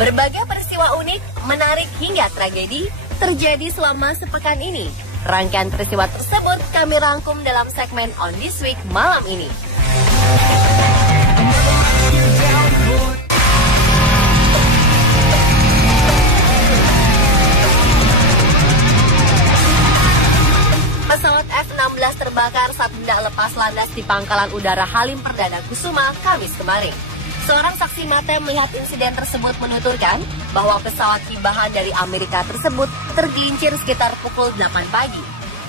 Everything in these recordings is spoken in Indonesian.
Berbagai peristiwa unik, menarik hingga tragedi terjadi selama sepekan ini. Rangkaian peristiwa tersebut kami rangkum dalam segmen On This Week malam ini. Pesawat F-16 terbakar saat hendak lepas landas di Pangkalan Udara Halim Perdana Kusuma Kamis kemarin. Seorang saksi mata yang melihat insiden tersebut menuturkan bahwa pesawat timbahan dari Amerika tersebut tergelincir sekitar pukul 8 pagi.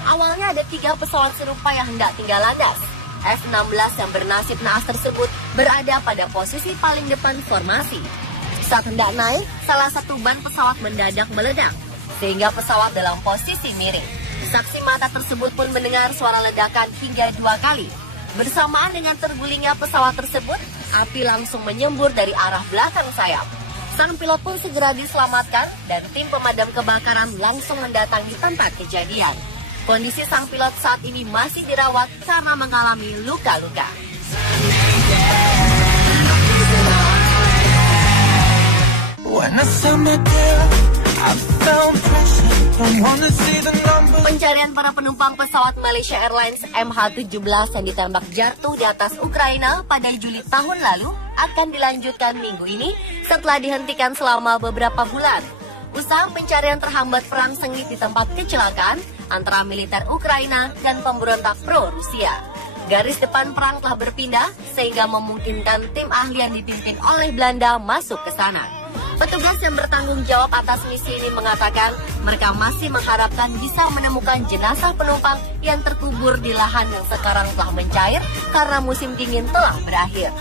Awalnya ada 3 pesawat serupa yang hendak tinggal landas. F-16 yang bernasib naas tersebut berada pada posisi paling depan formasi. Saat hendak naik, salah satu ban pesawat mendadak meledak, sehingga pesawat dalam posisi miring. Saksi mata tersebut pun mendengar suara ledakan hingga 2 kali. Bersamaan dengan tergulingnya pesawat tersebut, api langsung menyembur dari arah belakang sayap. Sang pilot pun segera diselamatkan dan tim pemadam kebakaran langsung mendatangi tempat kejadian. Kondisi sang pilot saat ini masih dirawat karena mengalami luka-luka. Pencarian para penumpang pesawat Malaysia Airlines MH17 yang ditembak jatuh di atas Ukraina pada Juli tahun lalu akan dilanjutkan minggu ini setelah dihentikan selama beberapa bulan. Usaha pencarian terhambat perang sengit di tempat kecelakaan antara militer Ukraina dan pemberontak pro-Rusia. Garis depan perang telah berpindah sehingga memungkinkan tim ahli yang dipimpin oleh Belanda masuk ke sana. Petugas yang bertanggung jawab atas misi ini mengatakan mereka masih mengharapkan bisa menemukan jenazah penumpang yang terkubur di lahan yang sekarang telah mencair karena musim dingin telah berakhir.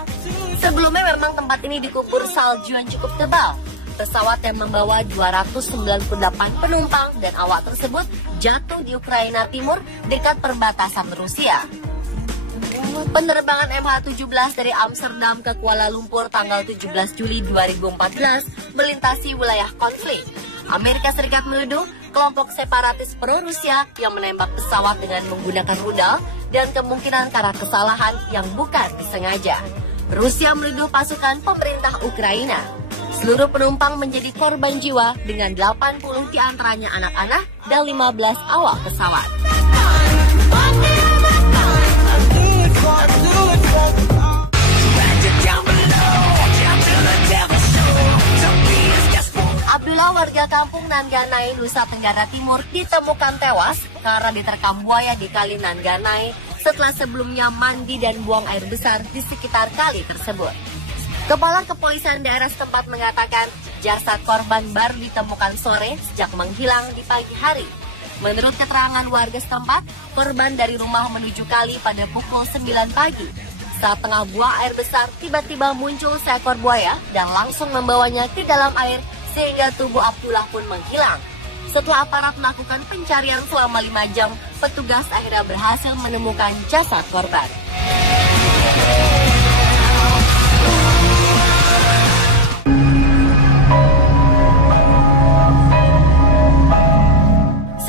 Sebelumnya memang tempat ini dikubur salju yang cukup tebal. Pesawat yang membawa 298 penumpang dan awak tersebut jatuh di Ukraina Timur dekat perbatasan Rusia. Penerbangan MH17 dari Amsterdam ke Kuala Lumpur tanggal 17 Juli 2014 melintasi wilayah konflik. Amerika Serikat menuduh kelompok separatis pro-Rusia yang menembak pesawat dengan menggunakan rudal dan kemungkinan karena kesalahan yang bukan disengaja. Rusia menuduh pasukan pemerintah Ukraina. Seluruh penumpang menjadi korban jiwa dengan 80 diantaranya anak-anak dan 15 awak pesawat. Abdullah, warga kampung Nangganai, Nusa Tenggara Timur, ditemukan tewas karena diterkam buaya di kali Nangganai setelah sebelumnya mandi dan buang air besar di sekitar kali tersebut. Kepala Kepolisian daerah setempat mengatakan jasad korban baru ditemukan sore sejak menghilang di pagi hari. Menurut keterangan warga setempat, korban dari rumah menuju kali pada pukul 9 pagi. Saat tengah buang air besar, tiba-tiba muncul seekor buaya dan langsung membawanya ke dalam air sehingga tubuh Abdullah pun menghilang. Setelah aparat melakukan pencarian selama 5 jam, petugas akhirnya berhasil menemukan jasad korban.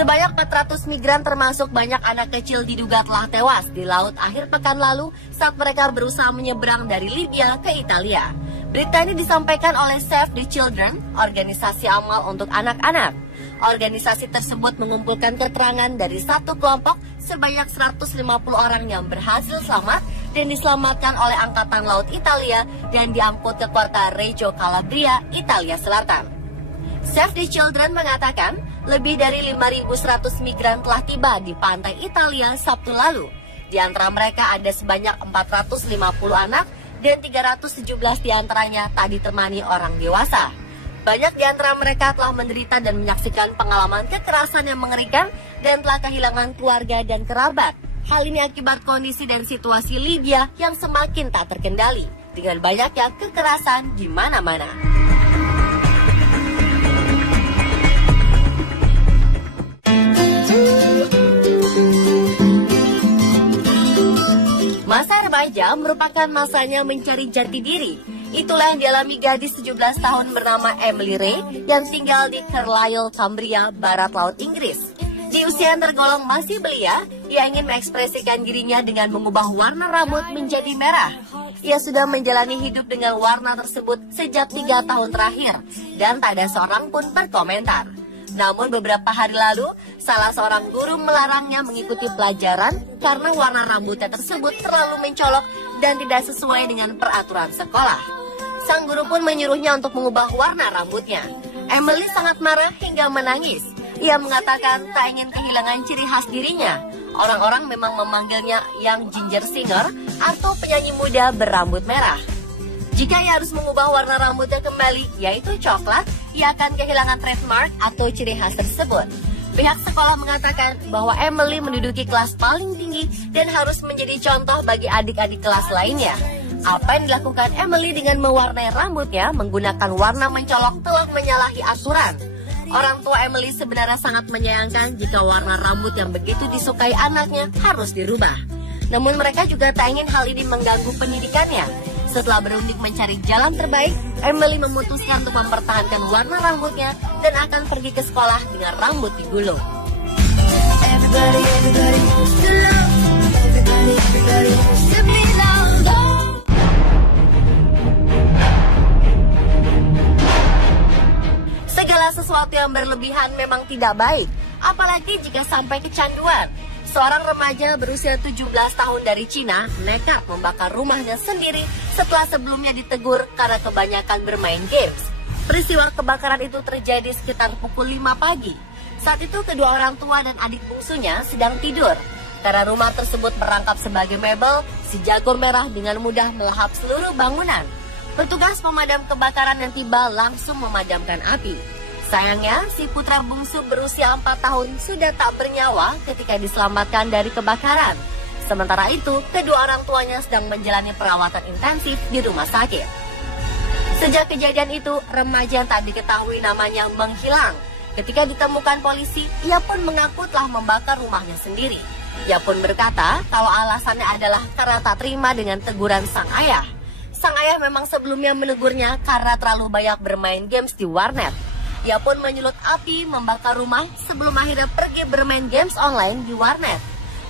Sebanyak 400 migran termasuk banyak anak kecil diduga telah tewas di laut akhir pekan lalu saat mereka berusaha menyeberang dari Libya ke Italia. Berita ini disampaikan oleh Save the Children, organisasi amal untuk anak-anak. Organisasi tersebut mengumpulkan keterangan dari satu kelompok sebanyak 150 orang yang berhasil selamat dan diselamatkan oleh Angkatan Laut Italia dan diangkut ke kota Reggio Calabria, Italia Selatan. Save the Children mengatakan lebih dari 5.100 migran telah tiba di pantai Italia Sabtu lalu. Di antara mereka ada sebanyak 450 anak dan 317 diantaranya tak ditemani orang dewasa. Banyak di antara mereka telah menderita dan menyaksikan pengalaman kekerasan yang mengerikan dan telah kehilangan keluarga dan kerabat. Hal ini akibat kondisi dan situasi Libya yang semakin tak terkendali dengan banyaknya kekerasan di mana-mana. Masa remaja merupakan masanya mencari jati diri. Itulah yang dialami gadis 17 tahun bernama Emily Ray yang tinggal di Carlisle, Cumbria, barat laut Inggris. Di usia yang tergolong masih belia, ia ingin mengekspresikan dirinya dengan mengubah warna rambut menjadi merah. Ia sudah menjalani hidup dengan warna tersebut sejak 3 tahun terakhir, dan tak ada seorang pun berkomentar. Namun beberapa hari lalu, salah seorang guru melarangnya mengikuti pelajaran karena warna rambutnya tersebut terlalu mencolok dan tidak sesuai dengan peraturan sekolah. Sang guru pun menyuruhnya untuk mengubah warna rambutnya. Emily sangat marah hingga menangis. Ia mengatakan tak ingin kehilangan ciri khas dirinya. Orang-orang memang memanggilnya Young Ginger Singer atau penyanyi muda berambut merah. Jika ia harus mengubah warna rambutnya kembali, yaitu coklat, ia akan kehilangan trademark atau ciri khas tersebut. Pihak sekolah mengatakan bahwa Emily menduduki kelas paling tinggi dan harus menjadi contoh bagi adik-adik kelas lainnya. Apa yang dilakukan Emily dengan mewarnai rambutnya menggunakan warna mencolok telah menyalahi aturan. Orang tua Emily sebenarnya sangat menyayangkan jika warna rambut yang begitu disukai anaknya harus dirubah. Namun mereka juga tak ingin hal ini mengganggu pendidikannya. Setelah berunding mencari jalan terbaik, Emily memutuskan untuk mempertahankan warna rambutnya dan akan pergi ke sekolah dengan rambut digulung. Segala sesuatu yang berlebihan memang tidak baik, apalagi jika sampai kecanduan. Seorang remaja berusia 17 tahun dari Cina nekat membakar rumahnya sendiri setelah sebelumnya ditegur karena kebanyakan bermain games. Peristiwa kebakaran itu terjadi sekitar pukul 5 pagi. Saat itu kedua orang tua dan adik bungsunya sedang tidur. Karena rumah tersebut merangkap sebagai mebel, si jagur merah dengan mudah melahap seluruh bangunan. Petugas pemadam kebakaran yang tiba langsung memadamkan api. Sayangnya, si putra bungsu berusia 4 tahun sudah tak bernyawa ketika diselamatkan dari kebakaran. Sementara itu, kedua orang tuanya sedang menjalani perawatan intensif di rumah sakit. Sejak kejadian itu, remaja yang tak diketahui namanya menghilang. Ketika ditemukan polisi, ia pun mengaku telah membakar rumahnya sendiri. Ia pun berkata kalau alasannya adalah karena tak terima dengan teguran sang ayah. Sang ayah memang sebelumnya menegurnya karena terlalu banyak bermain games di warnet. Ia pun menyulut api membakar rumah sebelum akhirnya pergi bermain games online di warnet.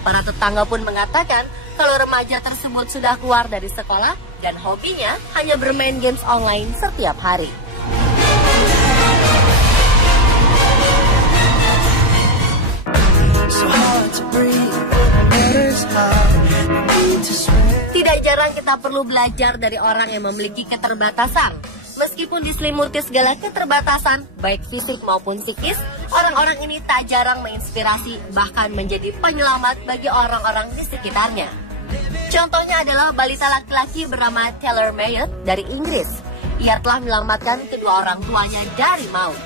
Para tetangga pun mengatakan kalau remaja tersebut sudah keluar dari sekolah dan hobinya hanya bermain games online setiap hari. Tidak jarang kita perlu belajar dari orang yang memiliki keterbatasan. Meskipun diselimuti segala keterbatasan, baik fisik maupun psikis, orang-orang ini tak jarang menginspirasi, bahkan menjadi penyelamat bagi orang-orang di sekitarnya. Contohnya adalah balita laki-laki bernama Taylor Mayot dari Inggris. Ia telah menyelamatkan kedua orang tuanya dari maut.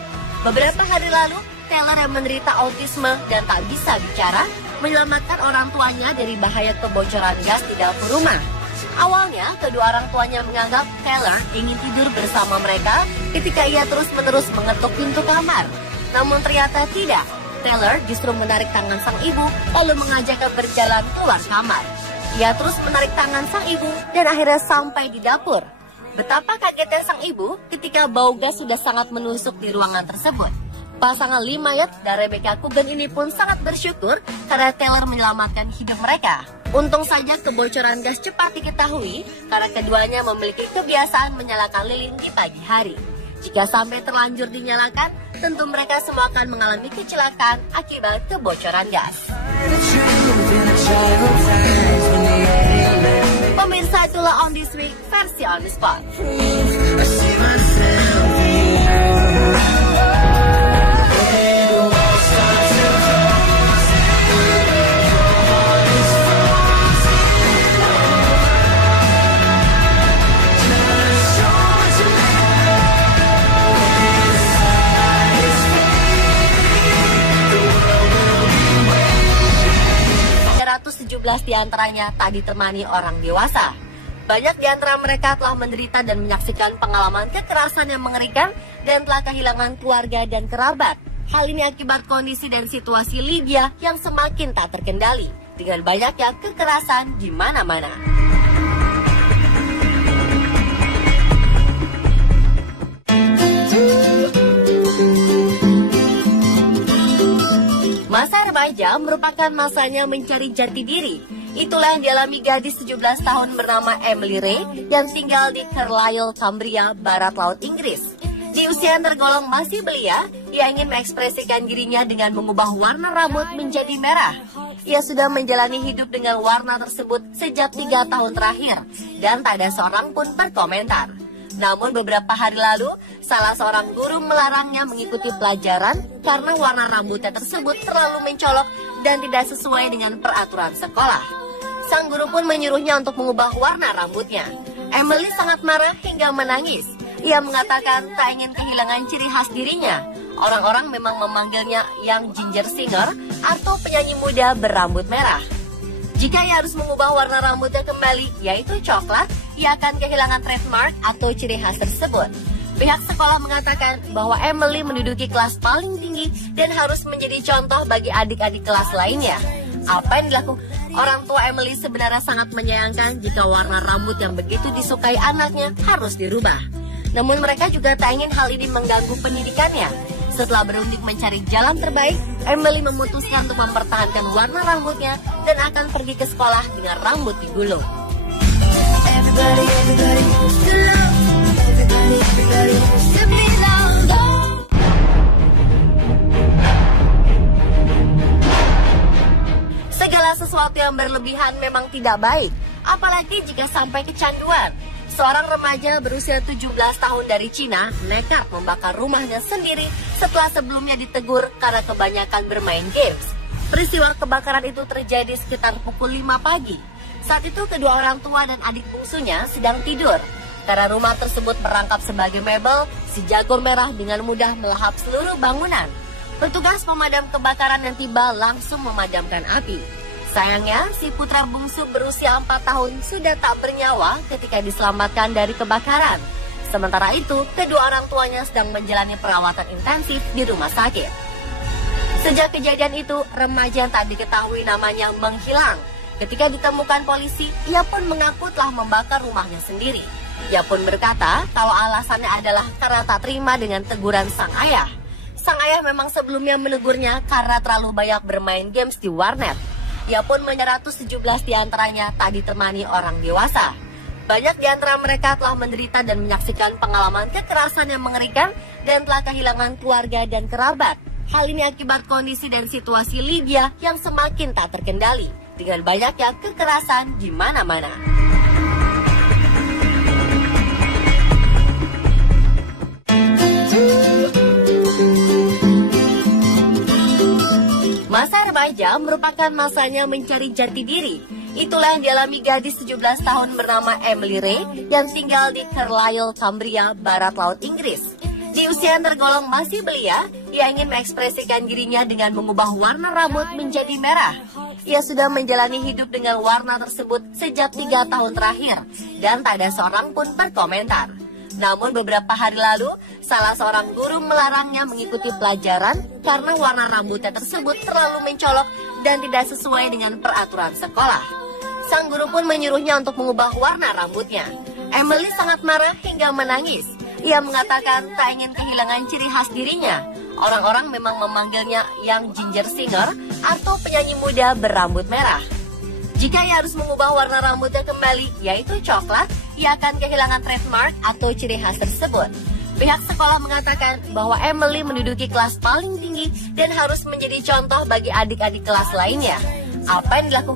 Beberapa hari lalu, Taylor yang menderita autisme dan tak bisa bicara, menyelamatkan orang tuanya dari bahaya kebocoran gas di dapur rumah. Awalnya, kedua orang tuanya menganggap Taylor ingin tidur bersama mereka ketika ia terus-menerus mengetuk pintu kamar. Namun ternyata tidak. Taylor justru menarik tangan sang ibu lalu mengajaknya berjalan keluar kamar. Ia terus menarik tangan sang ibu dan akhirnya sampai di dapur. Betapa kagetnya sang ibu ketika bau gas sudah sangat menusuk di ruangan tersebut. Pasangan Lee Mayot dan Rebecca Coogan ini pun sangat bersyukur karena Taylor menyelamatkan hidup mereka. Untung saja kebocoran gas cepat diketahui karena keduanya memiliki kebiasaan menyalakan lilin di pagi hari. Jika sampai terlanjur dinyalakan, tentu mereka semua akan mengalami kecelakaan akibat kebocoran gas. Pemirsa, itulah On This Week versi On The Spot. Diantaranya tak ditemani orang dewasa. Banyak di antara mereka telah menderita dan menyaksikan pengalaman kekerasan yang mengerikan dan telah kehilangan keluarga dan kerabat. Hal ini akibat kondisi dan situasi Libya yang semakin tak terkendali dengan banyaknya kekerasan di mana-mana. Masa merupakan masanya mencari jati diri. Itulah yang dialami gadis 17 tahun bernama Emily Ray yang tinggal di Carlisle, Cumbria, barat laut Inggris. Di usia yang tergolong masih belia, ia ingin mengekspresikan dirinya dengan mengubah warna rambut menjadi merah. Ia sudah menjalani hidup dengan warna tersebut sejak 3 tahun terakhir, dan tak ada seorang pun berkomentar. Namun beberapa hari lalu, salah seorang guru melarangnya mengikuti pelajaran karena warna rambutnya tersebut terlalu mencolok dan tidak sesuai dengan peraturan sekolah. Sang guru pun menyuruhnya untuk mengubah warna rambutnya. Emily sangat marah hingga menangis. Ia mengatakan tak ingin kehilangan ciri khas dirinya. Orang-orang memang memanggilnya Young Ginger Singer atau penyanyi muda berambut merah. Jika ia harus mengubah warna rambutnya kembali, yaitu coklat, ia akan kehilangan trademark atau ciri khas tersebut. Pihak sekolah mengatakan bahwa Emily menduduki kelas paling tinggi dan harus menjadi contoh bagi adik-adik kelas lainnya. Apa yang dilakukan orang tua Emily sebenarnya sangat menyayangkan jika warna rambut yang begitu disukai anaknya harus dirubah. Namun mereka juga tak ingin hal ini mengganggu pendidikannya. Setelah berunding mencari jalan terbaik, Emily memutuskan untuk mempertahankan warna rambutnya dan akan pergi ke sekolah dengan rambut digulung. Segala sesuatu yang berlebihan memang tidak baik, apalagi jika sampai kecanduan. Seorang remaja berusia 17 tahun dari Cina nekat membakar rumahnya sendiri setelah sebelumnya ditegur karena kebanyakan bermain games. Peristiwa kebakaran itu terjadi sekitar pukul 5 pagi. Saat itu kedua orang tua dan adik bungsunya sedang tidur. Karena rumah tersebut merangkap sebagai mebel, si jago merah dengan mudah melahap seluruh bangunan. Petugas pemadam kebakaran yang tiba langsung memadamkan api. Sayangnya, si putra bungsu berusia 4 tahun sudah tak bernyawa ketika diselamatkan dari kebakaran. Sementara itu, kedua orang tuanya sedang menjalani perawatan intensif di rumah sakit. Sejak kejadian itu, remaja yang tak diketahui namanya menghilang. Ketika ditemukan polisi, ia pun mengaku telah membakar rumahnya sendiri. Ia pun berkata kalau alasannya adalah karena tak terima dengan teguran sang ayah. Sang ayah memang sebelumnya menegurnya karena terlalu banyak bermain games di warnet. Ia pun menyerah 117 diantaranya tak ditemani orang dewasa. Banyak di antara mereka telah menderita dan menyaksikan pengalaman kekerasan yang mengerikan dan telah kehilangan keluarga dan kerabat. Hal ini akibat kondisi dan situasi Libya yang semakin tak terkendali, dengan banyaknya kekerasan di mana-mana. Masa remaja merupakan masanya mencari jati diri. Itulah yang dialami gadis 17 tahun bernama Emily Ray yang tinggal di Carlisle, Cumbria, barat laut Inggris. Di usia yang tergolong masih belia, ia ingin mengekspresikan dirinya dengan mengubah warna rambut menjadi merah. Ia sudah menjalani hidup dengan warna tersebut sejak 3 tahun terakhir, dan tak ada seorang pun berkomentar. Namun beberapa hari lalu, salah seorang guru melarangnya mengikuti pelajaran karena warna rambutnya tersebut terlalu mencolok dan tidak sesuai dengan peraturan sekolah. Sang guru pun menyuruhnya untuk mengubah warna rambutnya. Emily sangat marah hingga menangis. Ia mengatakan tak ingin kehilangan ciri khas dirinya. Orang-orang memang memanggilnya Young Ginger Singer atau penyanyi muda berambut merah. Jika ia harus mengubah warna rambutnya kembali, yaitu coklat, ia akan kehilangan trademark atau ciri khas tersebut. Pihak sekolah mengatakan bahwa Emily menduduki kelas paling tinggi dan harus menjadi contoh bagi adik-adik kelas lainnya. Apa yang dilakukan